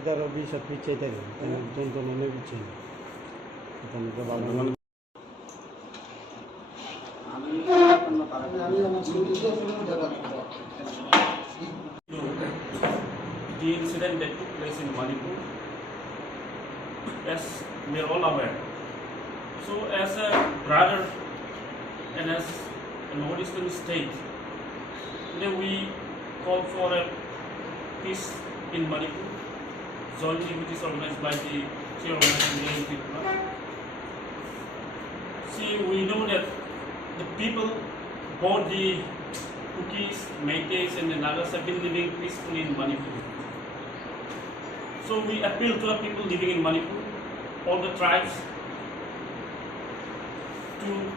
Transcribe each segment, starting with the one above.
Udara bisa pice tadi, contoh mana pice. Kita nak bawa. The incident that took place in Manipur, as we are all aware. So, as a brother and as a northeastern state, today we call for a peace in Manipur, jointly which is organized by the Chair of Tripura. See, we know that the people, both the Kukis, Meiteis and the Nagas have been living peacefully in Manipur. So we appeal to the people living in Manipur, all the tribes, to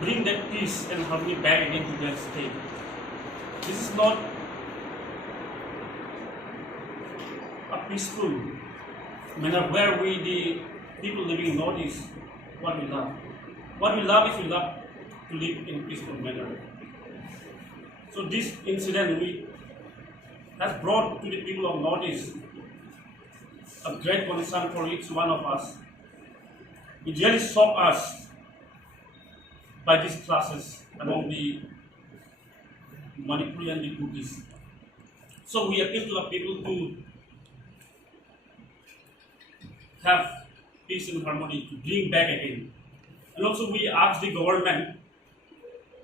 bring that peace and harmony back again to their state. This is not a peaceful manner where we, the people living in Northeast, what we love. What we love is we love to live in a peaceful manner. So this incident has brought to the people of Northeast a great concern for each one of us. It really shocked us by these classes among the Manipuri and the Kukis. So we appeal to the people to have peace and harmony, to bring back again. And also we ask the government,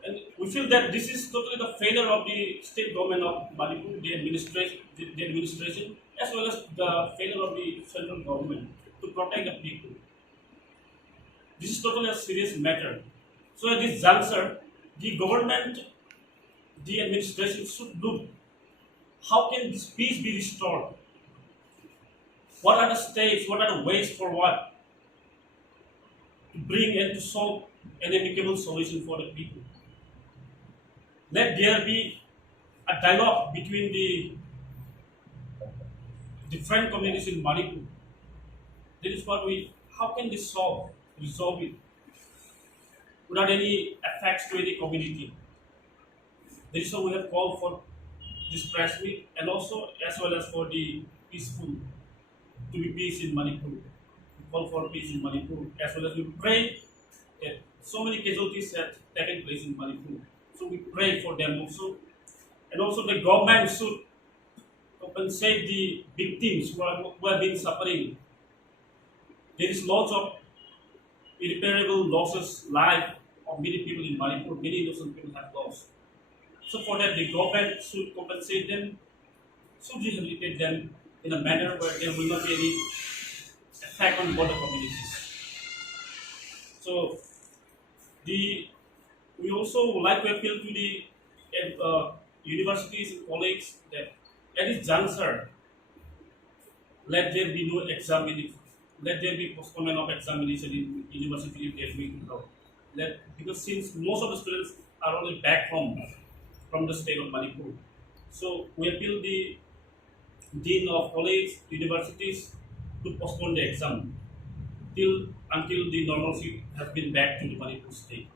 and we feel that this is totally the failure of the state government of Manipur, the administration, as well as the failure of the central government to protect the people. This is totally a serious matter. So at this juncture, the government, the administration should look how can this peace be restored? What are the steps, what are the ways forward to bring and to solve an amicable solution for the people? Let there be a dialogue between the different communities in Manipur. That is what how can this resolve it without any effects to any community? That is why we have called for this press meet and also as well as for the peaceful, to be peace in Manipur. We call for peace in Manipur as well as we pray that so many casualties have taken place in Manipur. So we pray for them also. And also the government should compensate the victims who have been suffering. There is lots of irreparable losses, life of many people in Manipur, many innocent people have lost. So for that the government should compensate them, should rehabilitate them in a manner where there will not be any effect on border communities. So we also would like to appeal to the universities and colleges that at this juncture, let there be no examination, let there be postponement of examination in university if there will be because since most of the students are already back home from the state of Manipur. So we appeal the dean of colleges, universities to postpone the exam until the normalcy has been back to the Manipur state.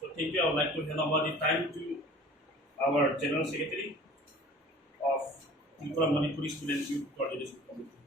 So thank you. I would like to hand over the time to our General Secretary of Tripura Manipuri Students Youth Coordination Committee.